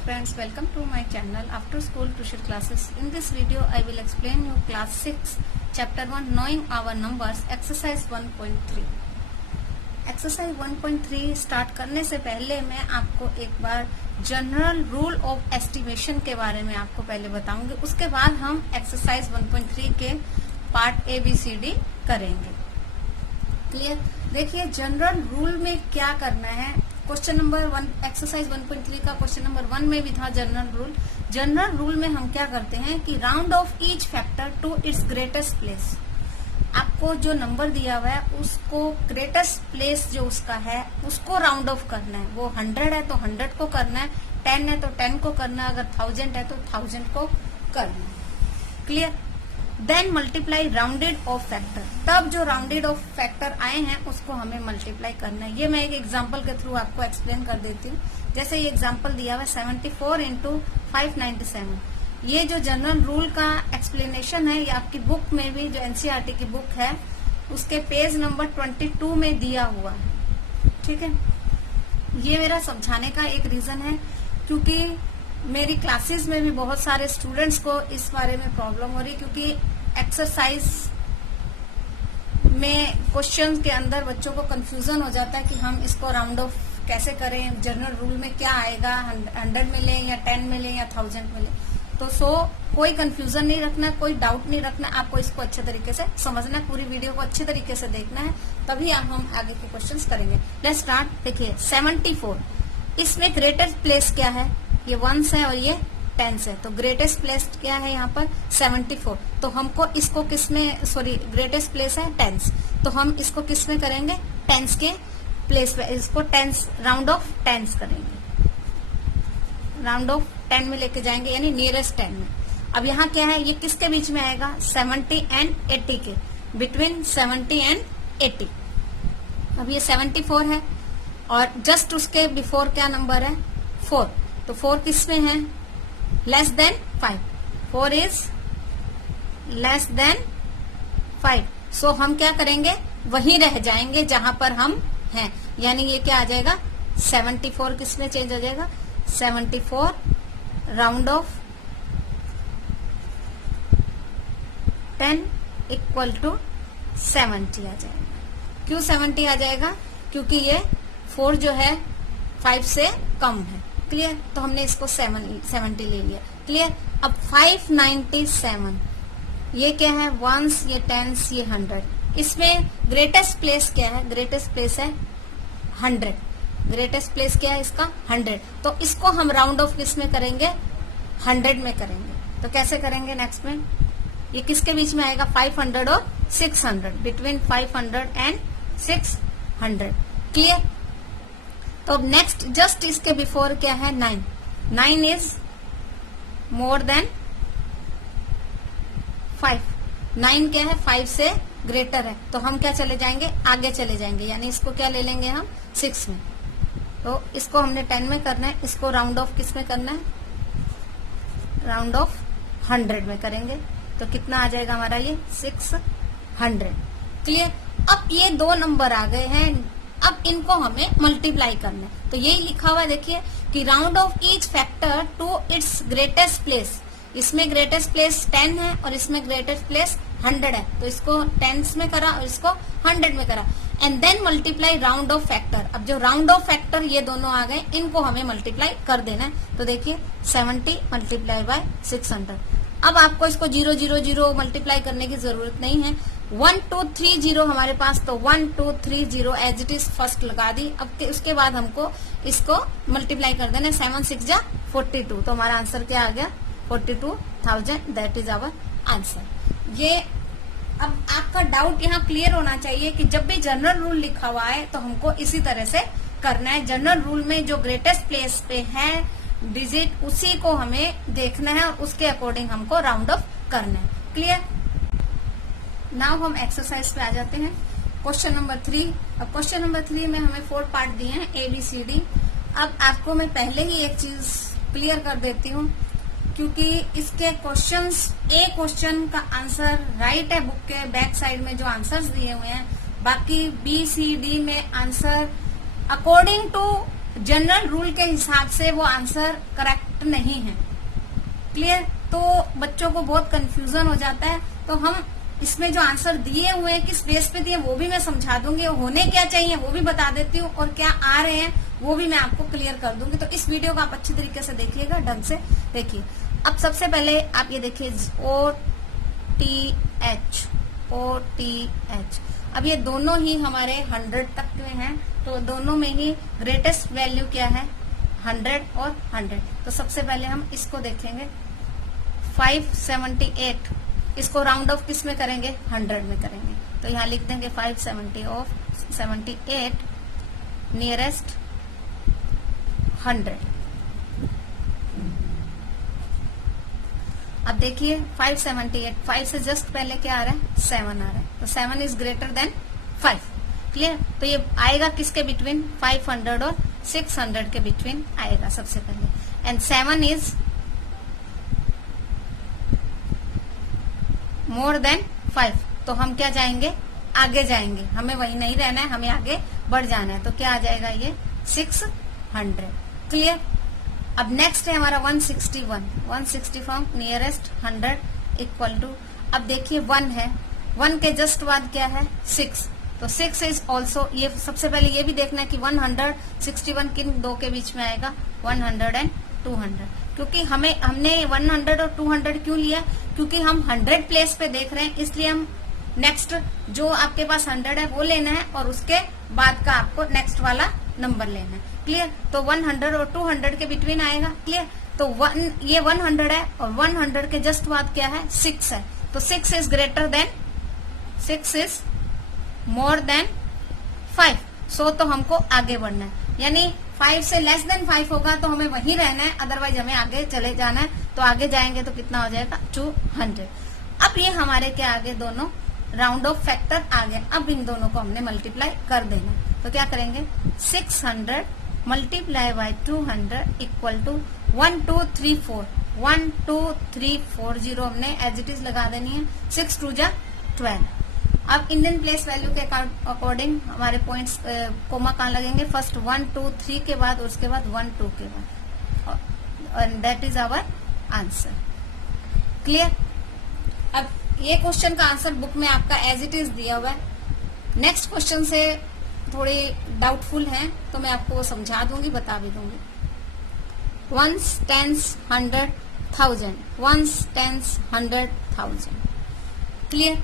friends, welcome to my channel After School Tuition Classes. In this video I will explain you class 6 chapter 1 knowing our numbers exercise 1.3. Exercise 1.3 start करने से पहले मैं आपको एक बार general rule of estimation के बारे में आपको पहले बताऊंगी, उसके बाद हम एक्सरसाइज 1.3 के पार्ट ABCD करेंगे। क्लियर? देखिए जनरल रूल में क्या करना है। क्वेश्चन नंबर 1 एक्सरसाइज 1.3 का क्वेश्चन नंबर 1 में भी था जनरल रूल। जनरल रूल में हम क्या करते हैं कि round off each factor to its greatest place. आपको जो नंबर दिया हुआ है उसको ग्रेटेस्ट प्लेस जो उसका है उसको राउंड ऑफ करना है। वो 100 है तो 100 को करना है, 10 है तो 10 को करना है, अगर 1000 है तो 1000 को करना है। Clear? Then multiply rounded off factor. तब जो राउंडेड ऑफ फैक्टर आए हैं उसको हमें मल्टीप्लाई करना है। ये मैं एक एग्जांपल के थ्रू आपको एक्सप्लेन कर देती हूँ। जैसे ये एग्जांपल दिया हुआ है 74 इंटू 597। ये जो जनरल रूल का एक्सप्लेनेशन है ये आपकी बुक में भी, जो NCERT की बुक है उसके पेज नंबर 22 में दिया हुआ है। ठीक है, ये मेरा समझाने का एक रीजन है क्योंकि मेरी क्लासेस में भी बहुत सारे स्टूडेंट्स को इस बारे में प्रॉब्लम हो रही है, क्योंकि एक्सरसाइज में क्वेश्चन के अंदर बच्चों को कंफ्यूजन हो जाता है कि हम इसको राउंड ऑफ कैसे करें, जनरल रूल में क्या आएगा, 100 मिले या 10 मिले या 1000 मिले। तो कोई कंफ्यूजन नहीं रखना, कोई डाउट नहीं रखना, आपको इसको अच्छे तरीके से समझना है, पूरी वीडियो को अच्छे तरीके से देखना है, तभी हम आगे के क्वेश्चंस करेंगे। Let's start. देखिए 74, इसमें ग्रेटेस्ट प्लेस क्या है? ये 1s है और ये 10s है, तो ग्रेटेस्ट प्लेस क्या है यहाँ पर? 74। तो हमको इसको किसमें, सॉरी ग्रेटेस्ट प्लेस है 10s, तो हम इसको किसमें करेंगे? 10s के प्लेस पे, इसको 10s राउंड ऑफ 10s करेंगे, राउंड ऑफ 10 में लेके जाएंगे, यानी नियरेस्ट 10 में। अब यहाँ क्या है, ये किसके बीच में आएगा? 70 एंड 80 के, बिटवीन 70 एंड 80। अब ये 74 है और जस्ट उसके बिफोर क्या नंबर है? 4। तो 4 किस में है? Less than 5। 4 is less than 5। सो हम क्या करेंगे? वहीं रह जाएंगे जहां पर हम हैं, यानी ये क्या आ जाएगा? 74 किस में चेंज हो जाएगा? 74 राउंड ऑफ 10 इक्वल टू 70 आ जाएगा। क्यों 70 आ जाएगा? क्योंकि ये 4 जो है 5 से कम है। क्लियर? तो हमने इसको 70 ले लिया। क्लियर? अब 597, ये क्या है? 1s, ये 10s, ये 100। इसमें ग्रेटेस्ट प्लेस क्या है? ग्रेटेस्ट प्लेस है 100। ग्रेटेस्ट प्लेस क्या है इसका? 100। तो इसको हम राउंड ऑफ किस में करेंगे? 100 में करेंगे। तो कैसे करेंगे? नेक्स्ट में ये किसके बीच में आएगा? 500 और 600, बिटवीन 500 एंड 600। क्लियर? तो नेक्स्ट जस्ट इसके बिफोर क्या है? 9। 9 इज मोर देन 5। 9 क्या है? 5 से ग्रेटर है, तो हम क्या चले जाएंगे? आगे चले जाएंगे, यानी इसको क्या ले लेंगे हम? 6 में। तो इसको हमने 10 में करना है, इसको राउंड ऑफ किस में करना है? राउंड ऑफ 100 में करेंगे। तो कितना आ जाएगा हमारा? ये 600। क्लियर? अब ये 2 नंबर आ गए हैं, अब इनको हमें मल्टीप्लाई करना है। तो यही लिखा हुआ है, देखिए कि round off each factor to its greatest place. इसमें ग्रेटेस्ट प्लेस 10 है और इसमें ग्रेटेस्ट प्लेस 100 है, तो इसको 10s में करा और इसको 100 में करा। And then multiply round off factor. अब जो राउंड ऑफ फैक्टर ये दोनों आ गए, इनको हमें मल्टीप्लाई कर देना है। तो देखिए 70 मल्टीप्लाई बाय 600। अब आपको इसको 0 0 0 मल्टीप्लाई करने की जरूरत नहीं है। 1 2 3 0 हमारे पास, तो 1 2 3 0 एज इट इज फर्स्ट लगा दी। अब उसके बाद हमको इसको मल्टीप्लाई कर देना। 7 6 जा 42, तो हमारा आंसर क्या आ गया? 42,000। That is our answer. ये अब आपका डाउट यहाँ क्लियर होना चाहिए कि जब भी जनरल रूल लिखा हुआ है तो हमको इसी तरह से करना है। जनरल रूल में जो ग्रेटेस्ट प्लेस पे है डिजिट, उसी को हमें देखना है और उसके अकॉर्डिंग हमको राउंड ऑफ करना है। क्लियर? नाउ हम एक्सरसाइज पे आ जाते हैं। Question number 3। अब क्वेश्चन नंबर 3 में हमें 4 पार्ट दिए हैं, ABCD। अब आपको मैं पहले ही एक चीज क्लियर कर देती हूँ, क्योंकि इसके क्वेश्चंस, ए क्वेश्चन का आंसर राइट है बुक के बैक साइड में जो आंसर्स दिए हुए हैं, बाकी B, C, D में answer according to general rule के हिसाब से वो आंसर करेक्ट नहीं है। क्लियर? तो बच्चों को बहुत कंफ्यूजन हो जाता है। तो हम इसमें जो आंसर दिए हुए हैं किस बेस पे दिए वो भी मैं समझा दूंगी, होने क्या चाहिए वो भी बता देती हूँ, और क्या आ रहे हैं वो भी मैं आपको क्लियर कर दूंगी। तो इस वीडियो को आप अच्छी तरीके से देखिएगा, ढंग से देखिए। अब सबसे पहले आप ये देखिए OTH। अब ये दोनों ही हमारे 100 तक में हैं, तो दोनों में ही ग्रेटेस्ट वैल्यू क्या है? 100 और 100। तो सबसे पहले हम इसको देखेंगे 578, इसको राउंड ऑफ किस में करेंगे? 100 में करेंगे। तो यहाँ लिख देंगे 578 नियरेस्ट 100। अब देखिए 578, 5 से जस्ट पहले क्या आ रहा है? 7 आ रहा है, तो 7 इज ग्रेटर देन 5। क्लियर? तो ये आएगा किसके बिटवीन? 500 और 600 के बिटवीन आएगा सबसे पहले। एंड 7 इज मोर देन 5, तो हम क्या जाएंगे? आगे जाएंगे, हमें वही नहीं रहना है, हमें आगे बढ़ जाना है। तो क्या आ जाएगा? ये 600। क्लियर? अब नेक्स्ट है हमारा 160 फ्रॉम नियरेस्ट 100 इक्वल टू, अब देखिए 1 है, 1 के जस्ट बाद क्या है? 6, तो 6 इज ऑल्सो, ये सबसे पहले ये भी देखना है कि 161 किन दो के बीच में आएगा? 100 एंड 200। क्योंकि हमने 100 और 200 क्यों लिया? क्योंकि हम 100 प्लेस पे देख रहे हैं, इसलिए हम नेक्स्ट जो आपके पास 100 है वो लेना है, और उसके बाद का आपको नेक्स्ट वाला नंबर लेना है। क्लियर? तो 100 और 200 के बिटवीन आएगा। क्लियर? तो ये 100 है, और 100 के जस्ट बाद क्या है? 6 है, तो 6 is greater than, 6 is more than 5। सो तो हमको आगे बढ़ना है, यानी 5 से लेस देन 5 होगा तो हमें वहीं रहना है, अदरवाइज हमें आगे चले जाना है। तो आगे जाएंगे तो कितना हो जाएगा? 200। अब ये हमारे क्या आगे दोनों राउंड ऑफ फैक्टर आ गए। अब इन दोनों को हमने मल्टीप्लाई कर देना। तो क्या करेंगे? 600 मल्टीप्लाई बाय 200 इक्वल टू 1234, 12340 हमने एज इट इज लगा देनी है। 6 2 जा 12। अब इंडियन प्लेस वैल्यू के अकॉर्डिंग हमारे पॉइंट्स कोमा कहाँ लगेंगे? फर्स्ट 1 2 3 के बाद, उसके बाद 1 2 के बाद, and that is our answer. Clear? अब ये क्वेश्चन का आंसर बुक में आपका एज इट इज दिया हुआ है। नेक्स्ट क्वेश्चन से थोड़ी डाउटफुल है, तो मैं आपको वो समझा दूंगी, बता भी दूंगी। 1s 10s 100,000, 1s 10s 100,000। Clear?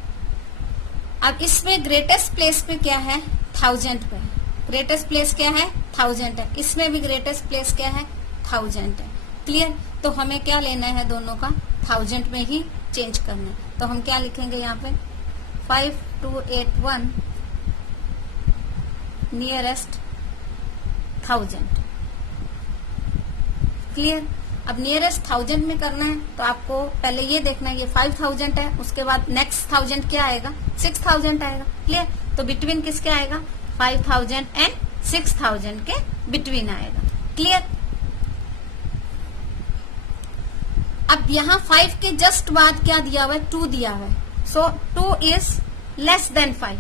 अब इसमें ग्रेटेस्ट प्लेस पे क्या है? 1000 पे। ग्रेटेस्ट प्लेस क्या है? 1000 है। इसमें भी ग्रेटेस्ट प्लेस क्या है? 1000 है। क्लियर? तो हमें क्या लेना है? दोनों का 1000 में ही चेंज करना है। तो हम क्या लिखेंगे यहाँ पे? 5281 नियरेस्ट 1000। क्लियर? अब नियरेस्ट 1000 में करना है, तो आपको पहले ये देखना है, ये 5000 है, उसके बाद नेक्स्ट 1000 क्या आएगा? 6000 आएगा। क्लियर? तो बिटवीन किसके आएगा? 5000 एंड 6000 के बिटवीन आएगा। क्लियर? अब यहाँ 5 के जस्ट बाद क्या दिया हुआ है? 2 दिया हुआ है। सो 2 is less than 5।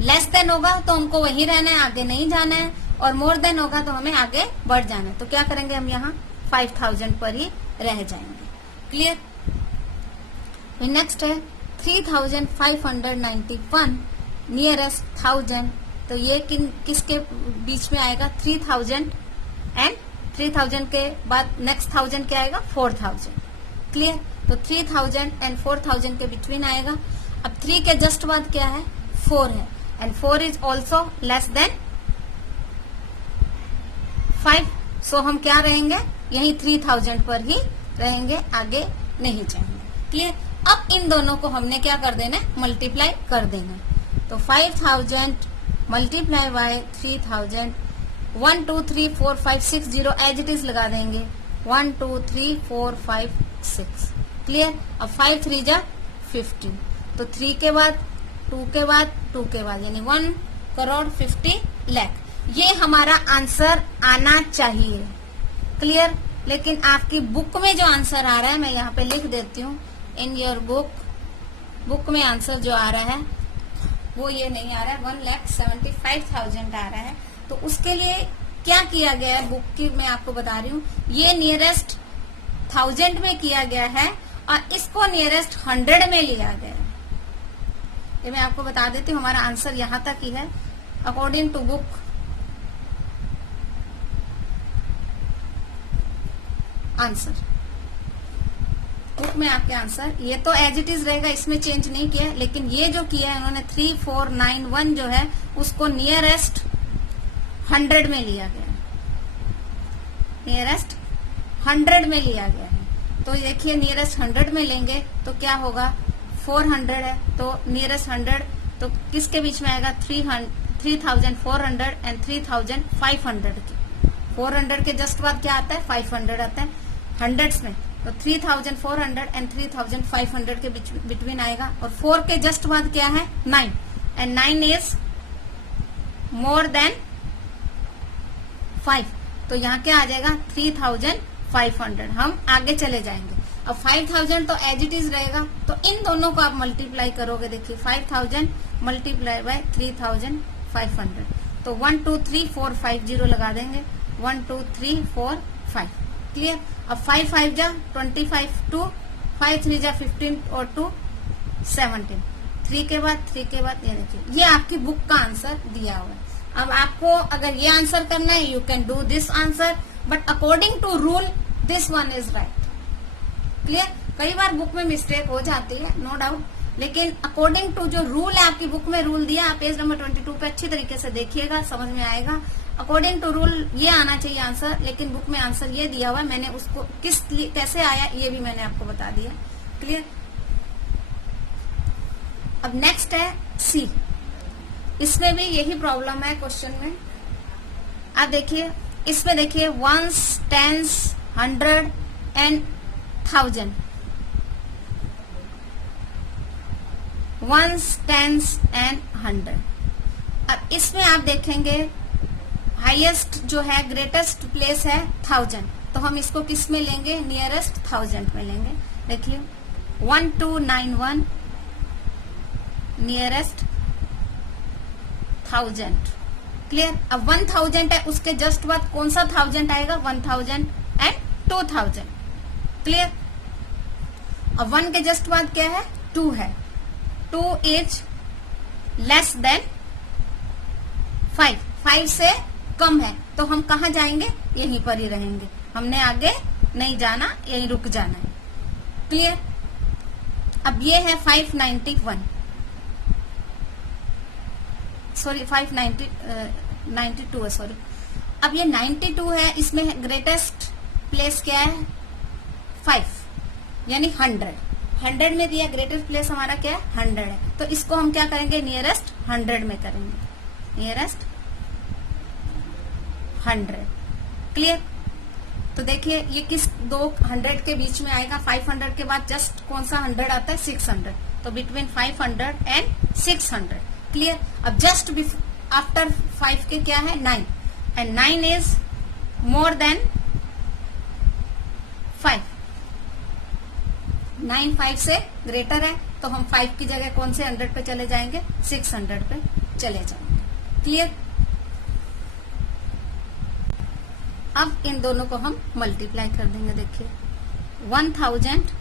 Less than होगा तो हमको वहीं रहना है, आगे नहीं जाना है, और मोर देन होगा तो हमें आगे बढ़ जाना है। तो क्या करेंगे? हम यहाँ 5000 पर ही रह जाएंगे। क्लियर? नेक्स्ट है 3591 नियरेस्ट 1000। तो ये किसके बीच में आएगा? 3000 एंड 3000 के बाद नेक्स्ट 1000 क्या आएगा? 4000। क्लियर? तो 3000 एंड 4000 के बिटवीन आएगा। अब 3 के जस्ट बाद क्या है? 4 है, and 4 is also less than 5। सो हम क्या रहेंगे? यही 3000 पर ही रहेंगे, आगे नहीं जाएंगे। क्लियर? अब इन दोनों को हमने क्या कर देना है? मल्टीप्लाई कर देना। तो 5000 multiply by 3000, 1 2 3 4 5 6 0 as it is लगा देंगे। 1 2 3 4 5 6। क्लियर? अब 5 3 जा 15। तो 3 के बाद 2 के बाद 2 के बाद, यानी 1,50,00,000। ये हमारा आंसर आना चाहिए। क्लियर? लेकिन आपकी बुक में जो आंसर आ रहा है, मैं यहाँ पे लिख देती हूँ, इन योर बुक में आंसर जो आ रहा है वो ये नहीं आ रहा है, 1,75,000 आ रहा है। तो उसके लिए क्या किया गया है, बुक की मैं आपको बता रही हूँ, ये नियरेस्ट 1000 में किया गया है और इसको नियरेस्ट 100 में लिया गया है। ये मैं आपको बता देती हूँ, हमारा आंसर यहां तक ही है। According to book answer, book में आपके आंसर ये तो एज इट इज रहेगा, इसमें चेंज नहीं किया, लेकिन ये जो किया है इन्होंने 3491 जो है उसको नियरेस्ट 100 में लिया गया है, नियरेस्ट 100 में लिया गया है। तो देखिए नियरेस्ट 100 में लेंगे तो क्या होगा, 400 है तो नियरेस्ट 100 तो किसके बीच में आएगा, 3400 एंड 3500 के, 400 के जस्ट बाद क्या आता है, 500 आता है हंड्रेड्स में, तो 3400 एंड 3500 के बिटवीन आएगा। और 4 के जस्ट बाद क्या है, 9 एंड 9 इज मोर देन 5, तो यहाँ क्या आ जाएगा 3500। हम आगे चले जाएंगे, अब 5000 तो एज इट इज रहेगा, तो इन दोनों को आप मल्टीप्लाई करोगे, देखिए 5000 मल्टीप्लाई बाय 3500, तो 1 2 3 4 5 0 लगा देंगे, 1 2 3 4 5, क्लियर। अब 5 5 जा 25, 2 5 3 जा 15 और 2 17, 3 के बाद ये देखिए ये आपकी बुक का आंसर दिया हुआ है। अब आपको अगर ये आंसर करना है, you can do this answer, but according to rule this one is right, clear. कई बार बुक में मिस्टेक हो जाती है, नो डाउट, लेकिन अकॉर्डिंग टू जो रूल है, आपकी बुक में रूल दिया, आप पेज नंबर 22 पे अच्छी तरीके से देखिएगा, समझ में आएगा। अकॉर्डिंग टू रूल ये आना चाहिए आंसर, लेकिन बुक में आंसर ये दिया हुआ है, मैंने उसको कैसे आया ये भी मैंने आपको बता दिया, क्लियर। अब नेक्स्ट है सी, इसमें भी यही प्रॉब्लम है क्वेश्चन में। आप देखिए इसमें देखिए ones, tens, 100 and 1000, ones, tens and 100। अब इसमें आप देखेंगे हाईएस्ट जो है, ग्रेटेस्ट प्लेस है 1000, तो हम इसको किस में लेंगे, नियरेस्ट 1000 में लेंगे। देखिए 1291 नियरेस्ट 1000, क्लियर। अब 1000 है, उसके जस्ट बाद कौन सा 1000 आएगा, 1000 एंड 2000, क्लियर। अब 1 के जस्ट बाद क्या है, 2 है, 2 इज लेस देन 5, 5 से कम है, तो हम कहा जाएंगे, यहीं पर ही रहेंगे, हमने आगे नहीं जाना, यहीं रुक जाना है, क्लियर। अब ये है 591, सॉरी 592 है, सॉरी। अब ये 92 है, इसमें ग्रेटेस्ट प्लेस क्या है, 5 यानी 100 में दिया, ग्रेटेस्ट प्लेस हमारा क्या है, 100 है, तो इसको हम क्या करेंगे, नियरेस्ट 100 में करेंगे, नियरेस्ट 100, क्लियर। तो देखिए ये किस 200 के बीच में आएगा, 500 के बाद जस्ट कौन सा 100 आता है, 600, तो बिटवीन 500 एंड 600, क्लियर। अब जस्ट आफ्टर 5 के क्या है, 9 एंड 9 इज मोर देन 5, 9 5 से ग्रेटर है, तो हम 5 की जगह कौन से 100 पे चले जाएंगे, 600 पे चले जाएंगे, क्लियर। अब इन दोनों को हम मल्टीप्लाई कर देंगे, देखिए 1000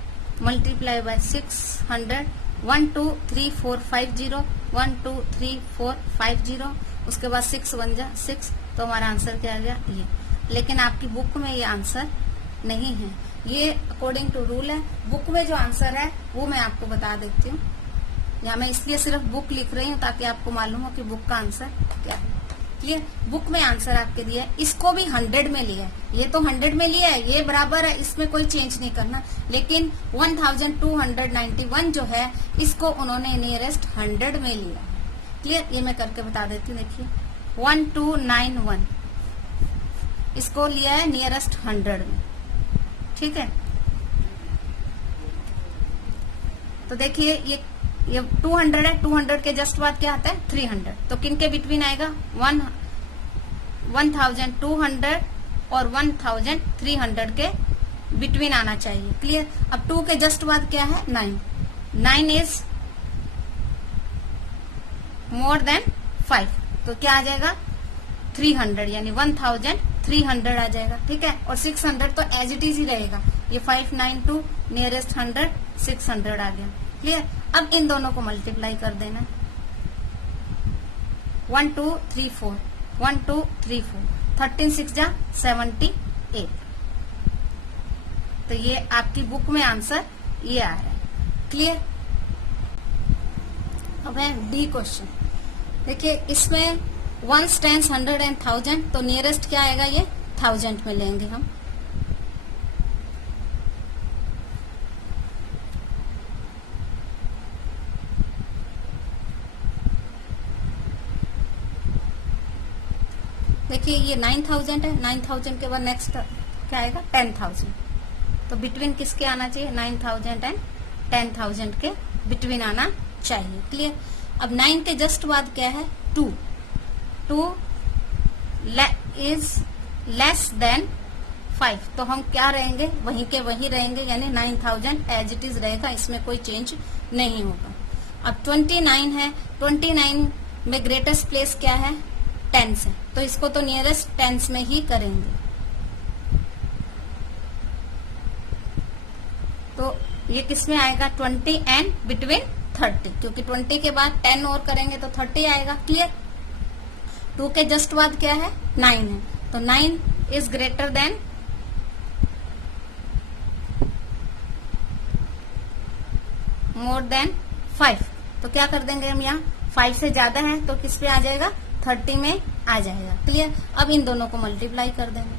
मल्टीप्लाई बाय 600, 1 2 3 4 5 0, 1 2 3 4 5 0, उसके बाद 6 बन जा 6, तो हमारा आंसर क्या आ गया, ये। लेकिन आपकी बुक में ये आंसर नहीं है, ये अकॉर्डिंग टू रूल है। बुक में जो आंसर है वो मैं आपको बता देती हूँ, या मैं इसलिए सिर्फ बुक लिख रही हूँ ताकि आपको मालूम हो कि बुक का आंसर क्या है, क्लियर। बुक में आंसर आपके दिया है, इसको भी 100 में लिया है, ये तो 100 में लिया है, ये बराबर है, इसमें कोई चेंज नहीं करना, लेकिन 1291 जो है इसको उन्होंने नियरेस्ट 100 में लिया है, क्लियर। ये मैं करके बता देती हूँ, देखिए 1291 इसको लिया है नियरेस्ट 100 में, ठीक है। तो देखिए ये 200 है, 200 के जस्ट बाद क्या आता है, 300, तो किन के बिटवीन आएगा, 1200 और 1300 के बिटवीन आना चाहिए, क्लियर। अब 2 के जस्ट बाद क्या है, 9 इज मोर देन 5, तो क्या आ जाएगा 300 यानी 1300 आ जाएगा, ठीक है। और 600 तो एज इट इज ही रहेगा, ये 592 नियरेस्ट 100 600 आ गया, क्लियर। अब इन दोनों को मल्टीप्लाई कर देना, 1 2 3 4 1 2 3 4 13 6 जा 78। तो ये आपकी बुक में आंसर ये आ रहा है, क्लियर। अब है डी क्वेश्चन। देखिए इसमें 1 10 100 एंड 1000, तो नियरेस्ट क्या आएगा, ये 1000 में लेंगे हम। देखिए ये 9000 है, 9000 के बाद नेक्स्ट क्या आएगा 10000, तो बिटवीन किसके आना चाहिए, 9000 एंड 10000 के बिटवीन आना चाहिए, क्लियर। अब 9 के जस्ट बाद क्या है 2 इज लेस देन 5, तो हम क्या रहेंगे, वहीं के वहीं रहेंगे, यानी 9000 एज इट इज रहेगा, इसमें कोई चेंज नहीं होगा। अब 29 है, 29 में ग्रेटेस्ट प्लेस क्या है, टेंस है, तो इसको तो नियरेस्ट टेंस में ही करेंगे। तो ये किसमें आएगा 20 एंड बिटवीन 30, क्योंकि 20 के बाद 10 और करेंगे तो 30 आएगा, क्लियर। 2 के जस्ट बाद क्या है 9 है, तो 9 is greater than more than 5, तो क्या कर देंगे हम, यहाँ 5 से ज्यादा है तो किस पे आ जाएगा 30 में आ जाएगा, क्लियर। अब इन दोनों को मल्टीप्लाई कर देंगे,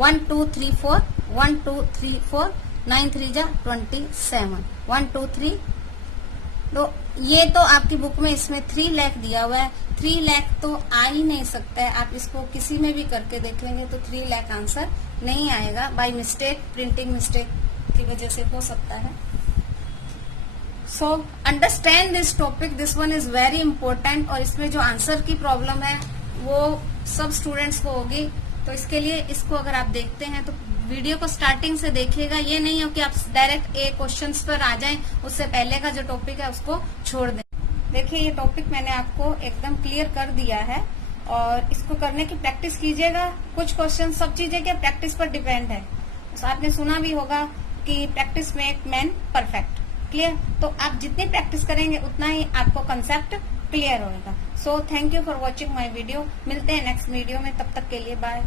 1 2 3 4 1 2 3 4 9 3 जा 27 1 2 3, तो ये तो आपकी बुक में इसमें 3 लाख दिया हुआ है, 3 लाख तो आ ही नहीं सकता है, आप इसको किसी में भी करके देख लेंगे तो 3 लाख आंसर नहीं आएगा, बाय मिस्टेक प्रिंटिंग मिस्टेक की वजह से हो सकता है। So understand this topic, this one is very important, और इसमें जो आंसर की प्रॉब्लम है वो सब स्टूडेंट्स को होगी, तो इसके लिए इसको अगर आप देखते हैं तो वीडियो को स्टार्टिंग से देखिएगा, ये नहीं हो कि आप डायरेक्ट ए क्वेश्चंस पर आ जाएं, उससे पहले का जो टॉपिक है उसको छोड़ दें। देखिए ये टॉपिक मैंने आपको एकदम क्लियर कर दिया है, और इसको करने की प्रैक्टिस कीजिएगा। कुछ क्वेश्चन, सब चीजें क्या प्रैक्टिस पर डिपेंड है, तो आपने सुना भी होगा कि practice make man perfect, clear. तो आप जितनी प्रैक्टिस करेंगे उतना ही आपको कंसेप्ट क्लियर होगा। So thank you for watching my video, मिलते हैं नेक्स्ट वीडियो में, तब तक के लिए बाय।